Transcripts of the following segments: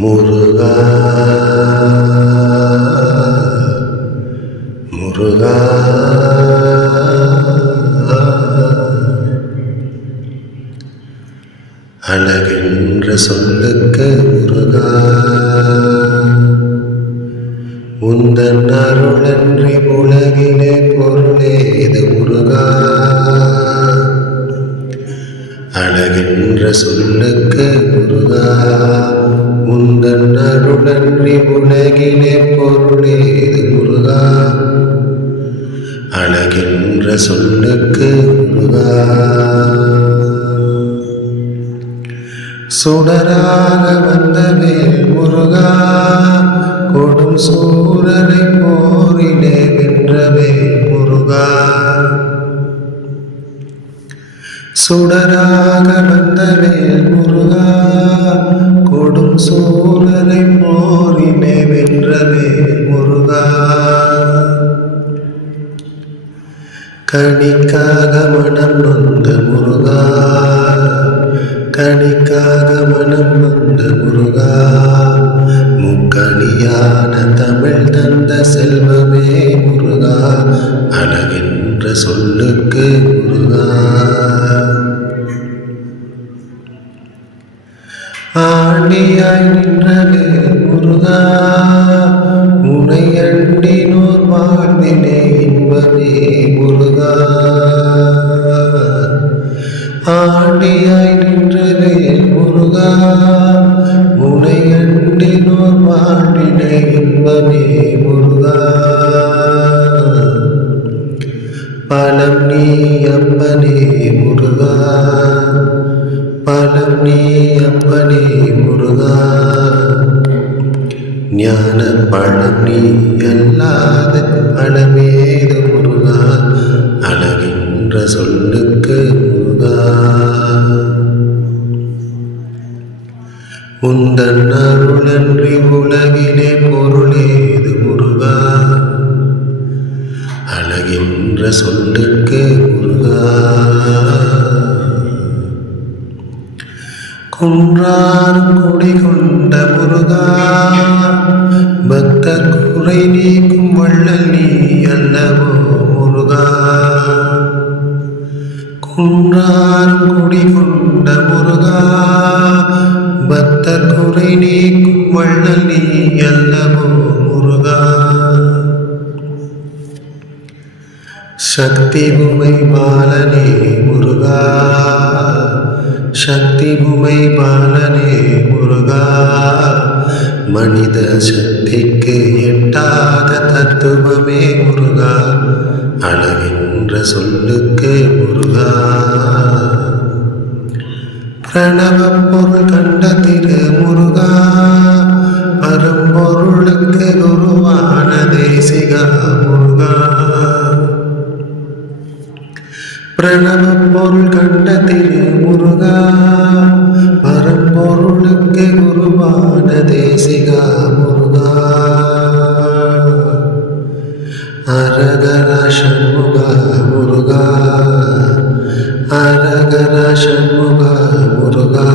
முருகா முருகா. அழகென்ற சொல்லுக்கு முருகா உந்தன் அருளன்றி உலகிலே பொருளே இது முருகா. அழகென்ற சொல்லுக்கு முருகா உலகிலே பொருளே முருகா? அழகின்ற சொல்லுக்கு முருகா? சுடராக வந்த முருகா கொடும் சூரரை போரிலே வென்றவே முருகா. சுடராக வந்த முருகா கணிக்காக மனம் நொந்த முருகா. கணிக்காக மனம் நொந்த முருகா. முக்கணியான தமிழ் தந்த செல்வமே முருகா. அழகின்ற சொல்லுக்கு முருகா. ஆண்டியாய் நின்றவே முருகா. உனை அண்டினோர் வாழ்வினே அடியாய் நின்றதே முருகா. உனை அண்டினோர் வாழ்வினே இன்பமே முருகா. பலம் நீ அப்பனே முருகா. பலம் நீ அப்பனே முருகா. ஞான பழம் நீ அல்லாத பழமேது முருகா. அழகின்ற சொல்லு உந்தன் அருளன்றி உலகிலே பொருளேது முருகா. அழகின்ற சொல்லுக்கு முருகா. குன்றாரும் கொடி கொண்ட முருகா. பக்தர் குறை நீக்கும் வள்ளல் நீ அல்லவோ முருகா. குன்றார் கொடி கொண்ட முருகா. பக்தர் குறை நீக்கும் வள்ளல் சக்தி உமை பாலனே முருகா சக்தி உமை பாலனே முருகா மனித சக்திக்கு எட்டாத தத்துவமே முருகா அழகின்ற சொல்லுக்கு முருகா பிரணவ பொருள் கண்ட திரு முருகா பரம்பொருளுக்கு குருவான தேசிகா முருகா பிரணவ பொருள் கண்ட திரு முருகா பரம்பொருளுக்கு குருவான தேசிகா முருகா அரகர சண்முகா முருகா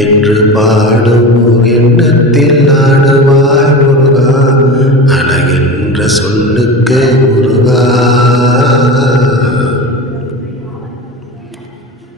என்று பாடும் எண்ணத்தில் ஆடுவாய்